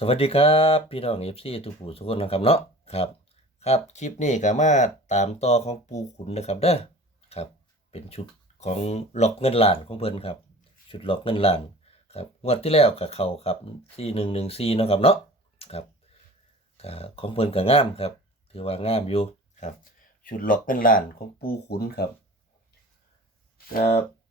สวัสดีครับพี่น้องเอฟซีทุกผู้ทุกคนนะครับเนาะครับครับคลิปนี้ก็มาตามต่อของปูขุนนะครับเด้อครับเป็นชุดของหลอกเงินล้านของเพิ่นครับ ชุดหลอกเงินล้านครับงวดที่แล้วกับเขาครับที่หนึ่งหนึ่งซีนะครับเนาะครับก็ของเพิ่นก็งามครับ ถือว่างามอยู่ครับ ชุดหลอกเงินล้านของปูขุนครับ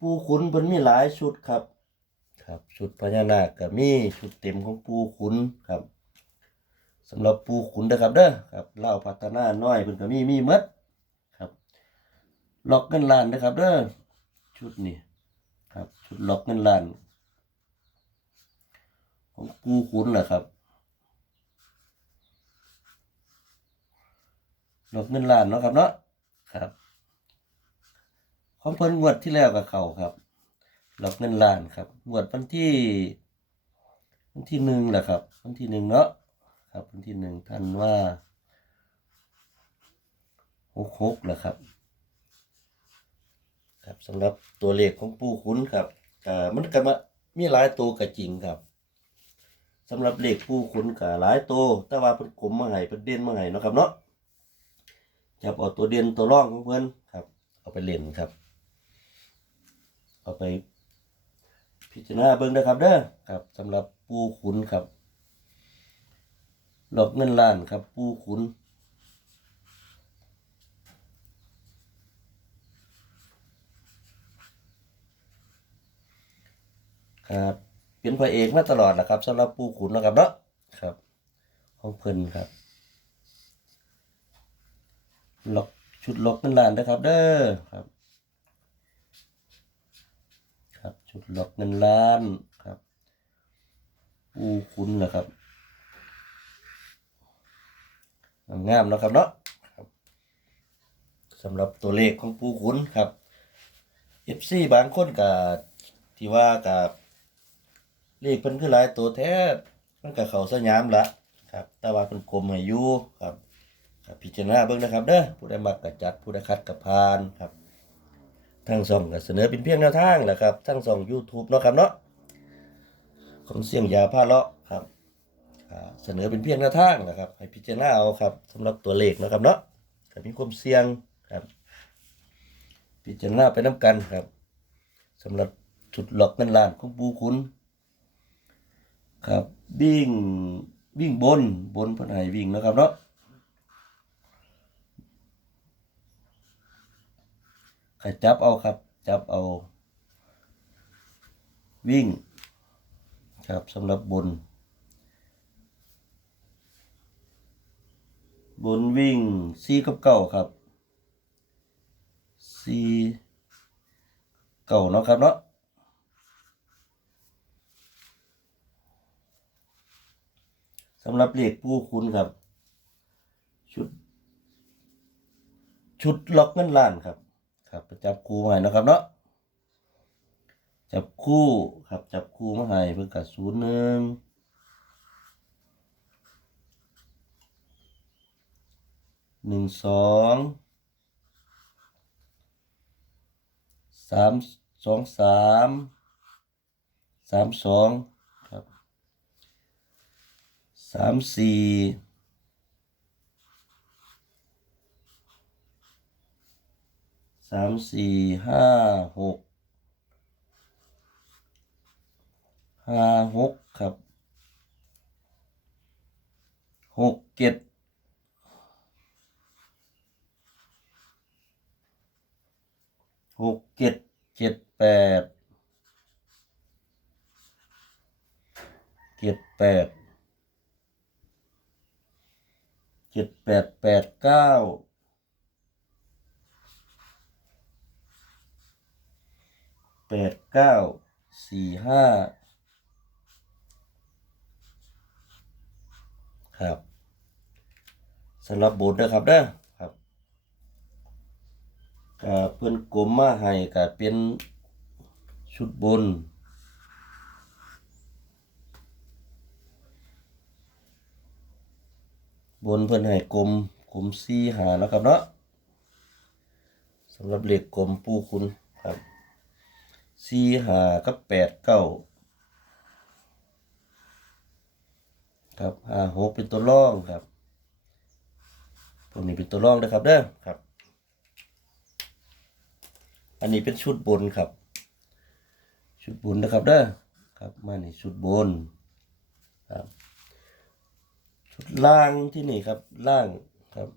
ปูขุนเพิ่นมีหลายชุดครับ ครับชุดพญานาคก็มีชุดเต็มของปูขุนครับสำหรับปูขุนนะครับเด้อครับเล่าพัฒนาน้อยเพิ่นก็มีมีหมดครับล็อกเงินล้านนะครับเด้อชุดนี้ครับชุดล็อกเงินล้าน ของปูขุนแหละครับล็อกเงินล้านเนาะครับเนาะครับของเพิ่นงวดที่แล้วกับเขาครับ หลอกเงินล้านครับงวดวันที่วันที่หนึ่งแหละครับ วันที่หนึ่งเนาะครับ วันที่หนึ่งท่านว่าหกหกแหละครับ ครับสำหรับตัวเลขของปูคุ้นครับก็มันก็มามีหลายตัวก็จริงครับสำหรับเลขปูคุ้นก็หลายตัวแต่ว่าเพิ่นกลมมาให้เพิ่นเด่นมาให้เนาะครับเนาะจับเอาตัวเด่นตัวร่องของเพิ่นครับ เอาไปเล่นครับ เอาไป พิจารณาเบิ่งนะครับเด้อครับสำหรับปูขุนครับหลอกเงินล้านครับ ปูขุนครับเป็นพระเอกมาตลอดนะครับสำหรับปูขุนนะครับเนาะครับ ของเพิ่นครับหลอกชุดหลอกเงินล้านนะครับ เด้อครับุดหลอกเงินล้านครับปูคุณนะครับงามนะครับเนาะสำหรับตัวเลขของปูขุนครับ FC บางคนกับที่ว่ากับเลขเพิ่นคือหลายตัวแท้มันกับเขาสยามละครับแต่ว่าเพิ่นกลมให้อยู่ครับพิจารณาเบิ่งนะครับเด้อผู้ใดมักก็จัดผู้ใดคัดก็ผ่านครับ ทางช่องก็เสนอเป็นเพียงแนวทางแหละครับทางช่อง YouTube เนาะครับเนาะของเสียงยาผ้าเลาะครับเสนอเป็นเพียงแนวทางนะครับ ให้พิจารณาเอาครับสำหรับตัวเลขเนาะครับเนาะก็มีความเสี่ยงครับ พิจารณาไปน้ากันครับสำหรับจุดหลอกเงินล้านของปูคุณครับวิ่งวิ่งบนบนพันให้วิ่งนะครับเนาะ ก็จับเอาครับ จับเอา วิ่ง ครับสำหรับบน บนวิ่งซีกับเก้าครับซีเก่าเนาะครับเนาะสำหรับเลขผู้คุณครับ ชุด ชุดล็อกเงินล้านครับ ครับจับคู่มาให้นะครับเนาะจับคู่ครับจับคู่มาให้เพิ่งกับศูนย์หนึ่งหนึ่งสองสามสองสามสามสองครับสามสี่ สามสี่ห้าหกห้าหกครับหกเจ็ดหกเจ็ดเจ็ดแปดเจ็ดแปดเจ็ดแปดแปดเก้า แปดเก้าสี่ห้าครับสำหรับบทนะครับเด้ครับก็เพื่อนกลมมาให้ก็เป็นชุดบนบนเพื่อนให้กลมกลมสี่หานะครับเนาะสำหรับเหล็กกลมปูคุณครับ สี่ห้ากับแปดเก้าครับห้าหกเป็นตัวร่องครับพวกนี้เป็นตัวร่องนะครับเด้อครับ อันนี้เป็นชุดบนครับ ชุดบนนะครับเด้อครับมาในชุดบนครับชุดล่างที่นี่ครับล่างครับ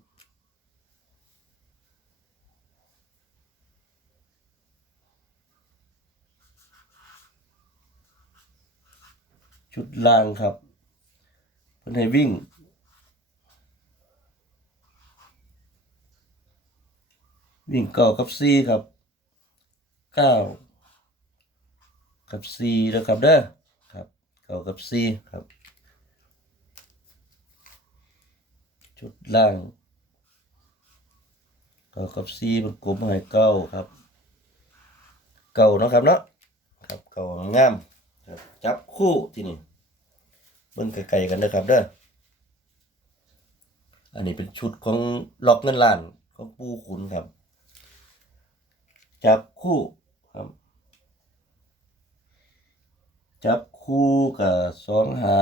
ชุดล่างครับ เพิ่นให้วิ่ง วิ่งเก้ากับสี่ครับเก้ากับสี่นะครับเด้อครับเก้ากับสี่ครับ ชุดล่างเก้ากับสี่มันกลมให้เก้าครับ เก้าเนาะครับเนาะครับเก้างามครับจับคู่ที่นี่ บิ่งไกลๆกันนะครับเด้ออันนี้เป็นชุดของล็อกเงินล้านของปูขุนครับ จับคู่ครับ จับคู่กับสองห้า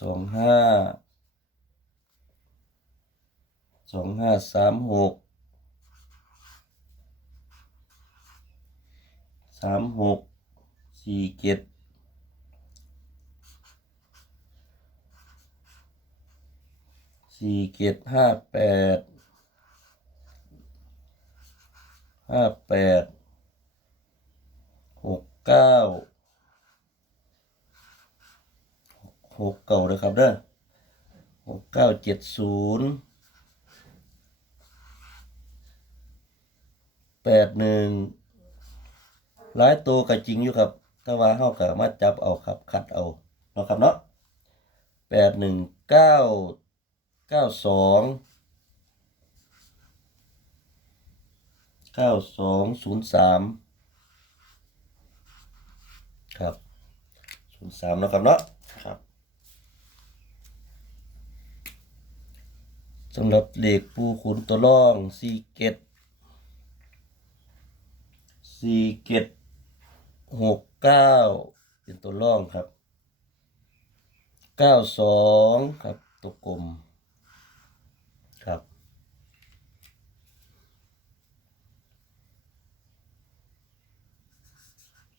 สองห้าสองห้าสามหกสามหกสี่เจ็ด สี่เจ็ดห้าแปดห้าแปดหกเก้าหกเก่าเลยครับเด้อหกเก้าเจ็ดศูนย์แปดหนึ่งหลายตัวก็จริงอยู่ครับแต่ว่าเฮาก็มาจับเอาครับ คัดเอาเนาะครับเนาะแปดหนึ่งเก้า เก้าสองเก้าสองศูนย์สามครับศูนย์สามนะครับเนาะครับสำหรับเหล็กปูขุนตัวล่องสี่เกตสี่เกตหกเก้าเป็นตัวล่องครับเก้าสองครับตัวกลมครับ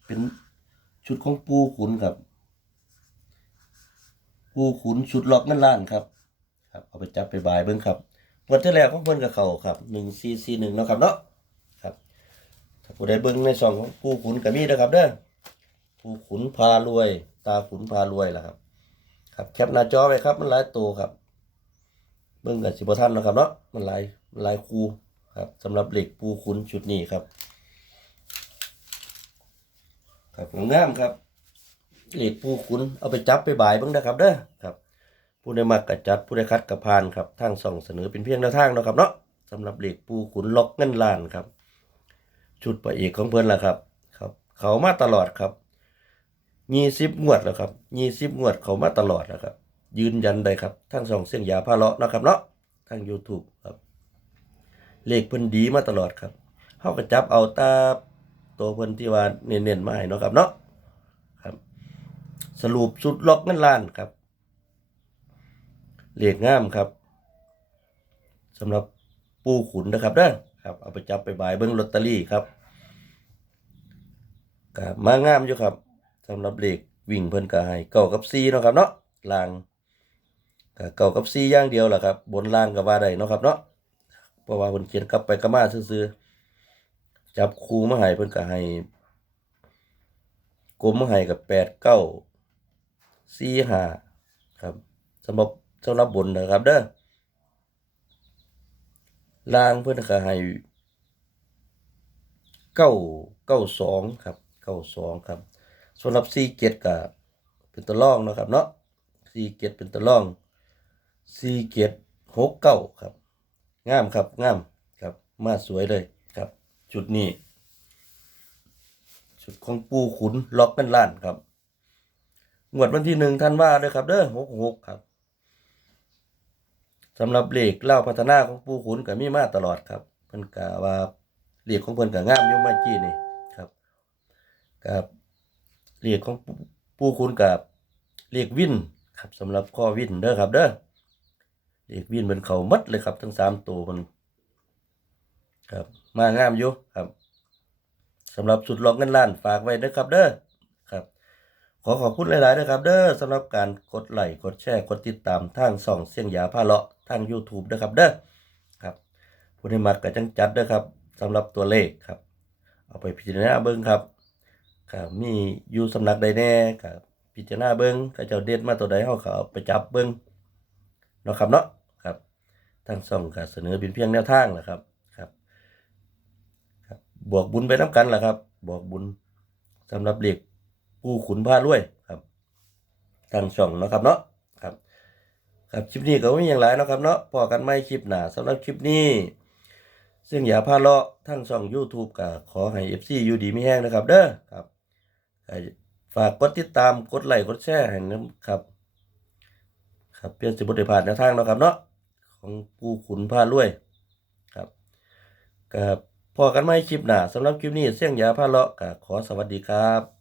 เป็นชุดของปูขุนครับ ปูขุนชุดล็อกเงินล้านครับ ครับเอาไปจับไปบายเบิ้งครับงวันที่แล้วของเพิ่นกับเขาครับหนึ่งซีซีหนึ่งนาะครับเนาะครับ ถ้าผู้ใดเบิ้งในซองของปูขุนก็มีนะครับเด้อปูขุนพารวย ตาขุนพารวยล่ะครับ ครับแคปหน้าจอไว้ครับ มันหลายตัวครับเบิ้งกับสิบท่านนะครับเนาะมันหลายหลายคูครับสำหรับเหล็กปูขุนชุดนี้ครับ ครับงามครับเหล็กปูขุนเอาไปจับไปบ่ายเบ้างนะครับเด้อครับ ผู้ใดมักกะจัดผู้ใดคัดกระพานครับทางส่องเสนอเป็นเพียงแนวทางเนาะครับเนาะสำหรับเหล็กปูขุนล็อกเงินล้านครับ ชุดประเอกของเพิ่อนล่ะครับ ครับ เขามาตลอดครับยี่สิบงวดแล้วครับยี่สิบงวดเขามาตลอดแล้วครับ ยืนยันได้ครับทางส่องเสียงยาพาเลาะนะครับเนาะทาง YouTube ครับ เลขเพิ่นดีมาตลอดครับเฮาก็จับเอาตา ตัวเพิ่นที่ว่าเน้นๆมาให้เนาะครับเนาะครับ สรุปสุดล็อกเงินล้านครับเหลขงามครับสำหรับปูขุนนะครับเด้อครับ เอาไปจับไปบายเบิ้งลอตเตอรี่ครับก็มางามอยู่ครับสำหรับเหลขวิ่งเพิ่นก็ให้เก้ากับ4เนาะครับเนาะล่างก็เก้ากับ4อย่างเดียวแหละครับ บนล่างก็ว่าได้เนาะครับเนาะเพราะว่าเพิ่นเขียนกลับไปกลับมาซื่อๆ จับคูมาให้เพิ่นก็ให้กลมมาให้กับแปดเก้าสี่ห้าครับสำหรับสำหรับบนนะครับเด้อล่างเพิ่นก็ให้เก้าเก้าสองครับเก้าสองครับสำหรับสี่เจ็ดก็เป็นตัวร่องนะครับเนาะสี่เจ็ดเป็นตัวร่องสี่เจ็ดหกเก้าครับงามครับงามครับมาสวยเลย ครับชุดนี้ชุดของปูขุนล็อกเป็นล้านครับงวดวันที่หนึ่งท่านว่าด้วยครับ เด้อหกหกครับสำหรับเลขเล่าพัฒนาของปูขุนก็มีมาตลอดครับ เพิ่นกะว่าเลขของเพิ่นก็งามยู่เมากี้นี่ครับกับเลขของปูขุนกับเลขวินครับสำหรับข้อวินเด้อครับ เด้อเลขวินมันเขามัดเลยครับ ทั้งสามตัวมัน ครับ มางามอยู่ครับสำหรับสุดลอกเงินล้านฝากไว้เด้อครับ เด้อครับ ขอขอบคุณหลายๆนะครับ เด้อสำหรับการกดไลค์กดแชร์กดติดตามทางส่องเสียงยาผ้าเลาะทาง YouTube เด้อครับ เด้อครับผู้ที่มักก็จังจัดเด้อครับสำหรับตัวเลขครับ เอาไปพิจารณาเบิ่งครับครับมีอยู่สำนักใดแน่ครับพิจารณาเบิ่งเขาเจ้าเด็ดมาตัวใดเฮาเอาไปจับเบิ่งเนาะครับเนาะครับทางช่องก็เสนอเป็นเพียงแนวทางแหละครับ บครับบวกบุญไปนํกันล่ะครับ บวกบุญสำหรับเลขผู้ขุนพารวยครับทางช่องนะครับเนาะครับ ครับคลิปนี้ก็ไม่มีอย่างไรนะครับเนาะพอกันไม่คลิปหนาสำหรับคลิปนี้ ซึ่งอย่าพลาดเลาะทั้งช่อง YouTube ก็ขอให้ FC อยู่ดีไม่แห้งนะครับ เด้อครับฝากกดติดตามกดไลค์กดแชร์ให้นะครับ ครับเพื่อจะบได้ผ่านแนวทางเนาะครับเนาะของผู้ขุนพารวยครับก็ พอกันไม่คลิปหน้าสำหรับคลิปนี้เสี่ยงยาพาเลาะก็ขอสวัสดีครับ